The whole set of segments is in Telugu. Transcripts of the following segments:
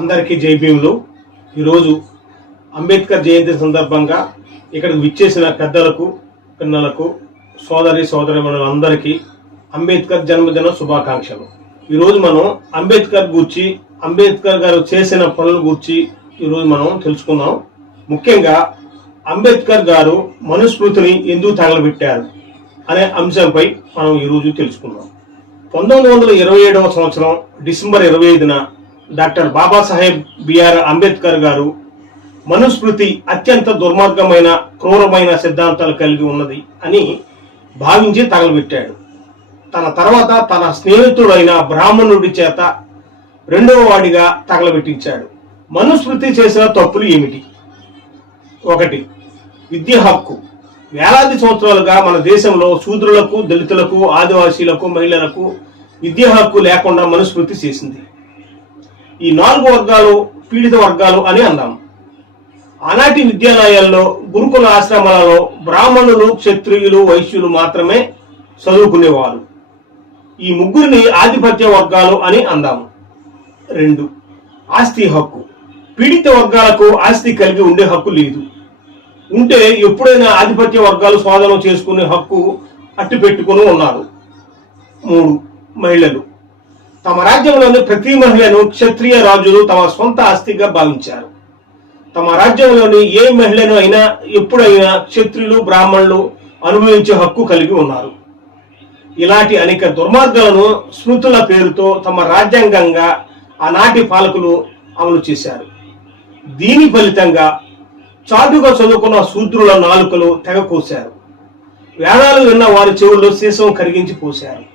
అందరికీ జై భీములు. ఈరోజు అంబేద్కర్ జయంతి సందర్భంగా ఇక్కడికి విచ్చేసిన పెద్దలకు పిన్నలకు సోదరి సోదరి అందరికీ అంబేద్కర్ జన్మదిన శుభాకాంక్షలు. ఈరోజు మనం అంబేద్కర్ గూర్చి అంబేద్కర్ గారు చేసిన పనుల గూర్చి ఈరోజు మనం తెలుసుకుందాం. ముఖ్యంగా అంబేద్కర్ గారు మనుస్మృతిని ఎందుకు తగలబెట్టారు అనే అంశంపై మనం ఈరోజు తెలుసుకుందాం. పంతొమ్మిది వందల ఇరవై ఏడవ సంవత్సరం డిసెంబర్ ఇరవై ఐదున డాక్టర్ బాబాసాహెబ్ బిఆర్ అంబేద్కర్ గారు మనుస్మృతి అత్యంత దుర్మార్గమైన క్రూరమైన సిద్ధాంతాలు కలిగి ఉన్నది అని భావించి తగలబెట్టాడు. తన తర్వాత తన స్నేహితుడైన బ్రాహ్మణుడి చేత రెండవ వాడిగా తగలబెట్టించాడు. మనుస్మృతి చేసిన తప్పులు ఏమిటి? ఒకటి విద్య హక్కు. వేలాది సంవత్సరాలుగా మన దేశంలో శూద్రులకు దళితులకు ఆదివాసీలకు మహిళలకు విద్యా హక్కు లేకుండా మనుస్మృతి చేసింది. ఈ నాలుగు వర్గాలు పీడిత వర్గాలు అని అందాం ఆనాటి విద్యాలయాల్లో గురుకుల ఆశ్రమాలలో బ్రాహ్మణులు క్షత్రియులు వైశ్యులు మాత్రమే చదువుకునేవారు. ఈ ముగ్గురిని ఆధిపత్య వర్గాలు అని అందాము రెండు ఆస్తి హక్కు. పీడిత వర్గాలకు ఆస్తి కలిగి ఉండే హక్కు లేదు. ఉంటే ఎప్పుడైనా ఆధిపత్య వర్గాలు స్వాధీనం చేసుకునే హక్కు అట్టు పెట్టుకుని ఉన్నారు. మూడు మహిళలు. తమ రాజ్యంలోని ప్రతి మహిళను క్షత్రియ రాజులు తమ సొంత ఆస్తిగా భావించారు. తమ రాజ్యంలోని ఏ మహిళను అయినా ఎప్పుడైనా క్షత్రియులు బ్రాహ్మణులు అనుభవించే హక్కు కలిగి ఉన్నారు. ఇలాంటి అనేక దుర్మార్గాలను స్మృతుల పేరుతో తమ రాజ్యాంగంగా ఆనాటి పాలకులు అమలు చేశారు. దీని ఫలితంగా చాటుగా చదువుకున్న శూద్రుల నాలుకలు తెగ కోశారు. వేదాలు విన్న వారి చెవుల్లో సీసం కరిగించి పోశారు.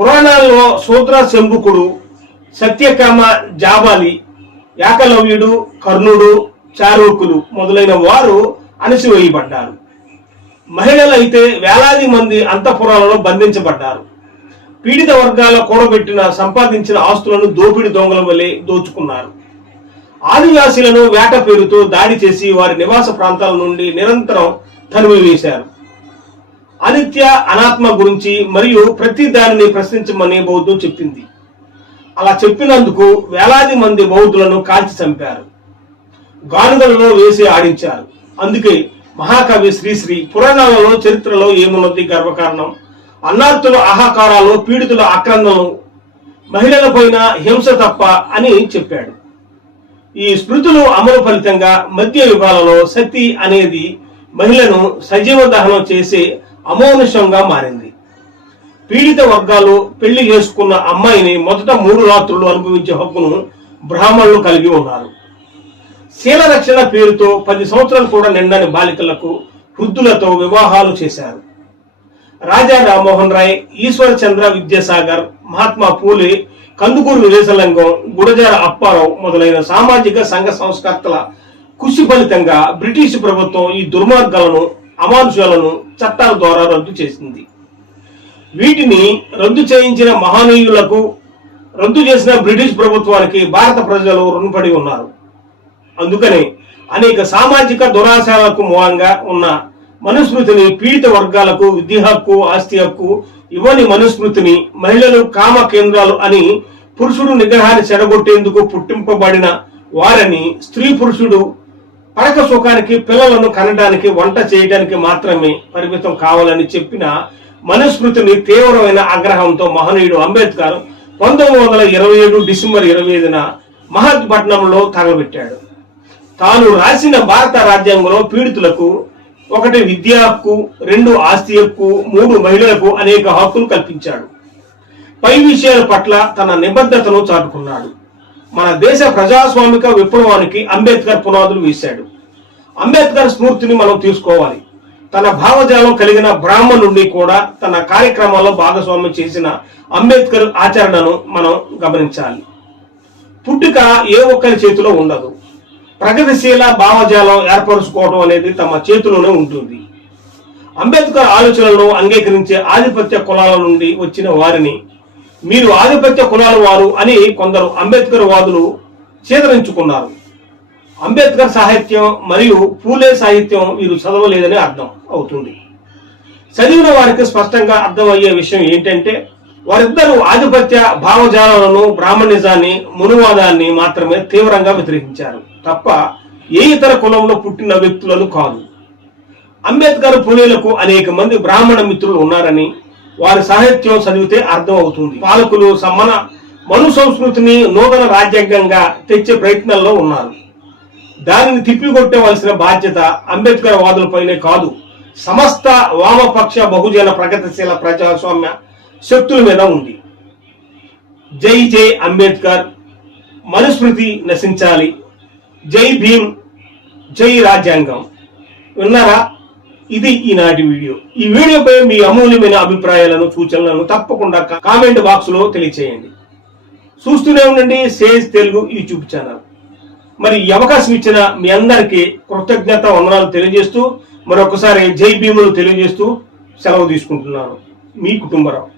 పురాణాల్లో శూద్ర శంభుకుడు సత్యకామ జాబాలి యాకలవ్యుడు కర్ణుడు చారుకులు మొదలైన వారు అణసివేయబడ్డారు మహిళలు అయితే వేలాది మంది అంతఃపురాలలో బంధించబడ్డారు. పీడిత వర్గాల కూడబెట్టిన సంపాదించిన ఆస్తులను దోపిడి దొంగల వలె దోచుకున్నారు. ఆదివాసీలను వేట పేరుతో దాడి చేసి వారి నివాస ప్రాంతాల నుండి నిరంతరం తరిమి వేశారు అనిత్య అనాత్మ గురించి మరియు ప్రతి దానిని ప్రశ్నించమని బౌద్ధం చెప్పింది. అలా చెప్పినందుకు వేలాది మంది బౌద్ధులను కాల్చి చంపారు. గానుగలలో వేసి ఆడించారు. అందుకే మహాకవి శ్రీశ్రీ పురాణాలలో చరిత్రలో ఏమున్నది గర్వకారణం? అన్నార్థుల ఆహాకారాలు పీడితుల ఆక్రందం మహిళల పైన హింస తప్ప అని చెప్పాడు. ఈ స్మృతులు అమలు ఫలితంగా మధ్య యుగాలలో సతి అనేది మహిళను సజీవ దహనం చేసే అమానుషంగా మారింది. పీడిత వర్గాలు పెళ్ళి చేసుకున్న అమ్మాయిని మొదట మూడు రాత్రులు అనుభవించే హక్కును బ్రాహ్మణులు కలిగి ఉన్నారు. శీల రక్షణ పేరుతో పది సంవత్సరాలు కూడా నిండని బాలికలకు వృద్ధులతో వివాహాలు చేశారు. రాజా రామ్మోహన్ రాయ్ ఈశ్వర్ చంద్ర విద్యాసాగర్ మహాత్మా పూలే కందుకూరు విదేశలింగం గుడజార అప్పారావు మొదలైన సామాజిక సంఘ సంస్కర్తల కృషి ఫలితంగా బ్రిటిష్ ప్రభుత్వం ఈ దుర్మార్గాలను అమానుషాలను చట్టాల ద్వారా రద్దు చేసింది. వీటిని రద్దు చేయించిన మహనీయులకు రద్దు చేసిన బ్రిటిష్ ప్రభుత్వానికి భారత ప్రజలు రుణపడి ఉన్నారు. అందుకనే అనేక సామాజిక దురాశాలకు మూలంగా ఉన్న మనుస్మృతిని పీడిత వర్గాలకు విద్య హక్కు ఆస్తి హక్కు ఇవ్వని మనుస్మృతిని మహిళలు కామ కేంద్రాలు అని పురుషుడు నిగ్రహాన్ని చెడగొట్టేందుకు పుట్టింపబడిన వారని స్త్రీ పురుషుడు పరక సుఖానికి పిల్లలను కనడానికి వంట చేయడానికి మాత్రమే పరిమితం కావాలని చెప్పిన మనుస్మృతిని తీవ్రమైన ఆగ్రహంతో మహనీయుడు అంబేద్కర్ పంతొమ్మిది వందల ఇరవై ఏడు డిసెంబర్ ఇరవై ఐదున మహత్పట్నంలో తగలబెట్టాడు. తాను రాసిన భారత రాజ్యాంగంలో పీడితులకు ఒకటి విద్యా హక్కు రెండు ఆస్తి హక్కు మూడు మహిళలకు అనేక హక్కులు కల్పించాడు. పై విషయాల పట్ల తన నిబద్ధతను చాటుకున్నాడు. మన దేశ ప్రజాస్వామిక విప్లవానికి అంబేద్కర్ పునాదులు వేశాడు. అంబేద్కర్ స్ఫూర్తిని మనం తీసుకోవాలి. తన భావజాలం కలిగిన బ్రాహ్మణుడిని కూడా తన కార్యక్రమాల్లో భాగస్వామ్యం చేసిన అంబేద్కర్ ఆచరణను మనం గమనించాలి. పుట్టుక ఏ ఒక్కరి చేతిలో ఉండదు. ప్రగతిశీల భావజాలం ఏర్పరుచుకోవడం అనేది తమ చేతిలోనే ఉంటుంది. అంబేద్కర్ ఆలోచనలను అంగీకరించే ఆధిపత్య కులాల నుండి వచ్చిన వారిని మీరు ఆధిపత్య కులాల వారు అని కొందరు అంబేద్కర్ వాదులు చేదరించుకున్నారు. అంబేద్కర్ సాహిత్యం మరియు పూలే సాహిత్యం వీరు చదవలేదని అర్థం అవుతుంది. చదివిన వారికి స్పష్టంగా అర్థమయ్యే విషయం ఏంటంటే వారిద్దరూ ఆధిపత్య భావజాలను బ్రాహ్మణిజాన్ని మునువాదాన్ని మాత్రమే తీవ్రంగా వ్యతిరేకించారు. తప్ప ఏ ఇతర కులంలో పుట్టిన వ్యక్తులను కాదు. అంబేద్కర్ పుణేలకు అనేక మంది బ్రాహ్మణ మిత్రులు ఉన్నారని వారి సాహిత్యం చదివితే అర్థం అవుతుంది పాలకులు సమ్మన మను సంస్కృతిని నూతన రాజ్యాంగంగా తెచ్చే ప్రయత్నంలో ఉన్నారు. దానిని తిప్పికొట్టవలసిన బాధ్యత అంబేద్కర్ వాదులపైనే కాదు సమస్త వామపక్ష బహుజన ప్రగతిశీల ప్రజాస్వామ్య శక్తుల మీద ఉంది. జై జై అంబేద్కర్. మనుస్మృతి నశించాలి. జై భీమ్. జై రాజ్యాంగం. విన్నారా? ఇది ఈనాటి వీడియో. ఈ వీడియోపై మీ అమూల్యమైన అభిప్రాయాలను సూచనలను తప్పకుండా కామెంట్ బాక్స్లో తెలియచేయండి. చూస్తూనే ఉండండి సేజ్ తెలుగు యూట్యూబ్ ఛానల్. మరి ఈ అవకాశం ఇచ్చిన మీ అందరికీ కృతజ్ఞత వందనాలు తెలియజేస్తూ మరొకసారి జై భీములు తెలియజేస్తూ సెలవు తీసుకుంటున్నాను. మీ కుటుంబరావు.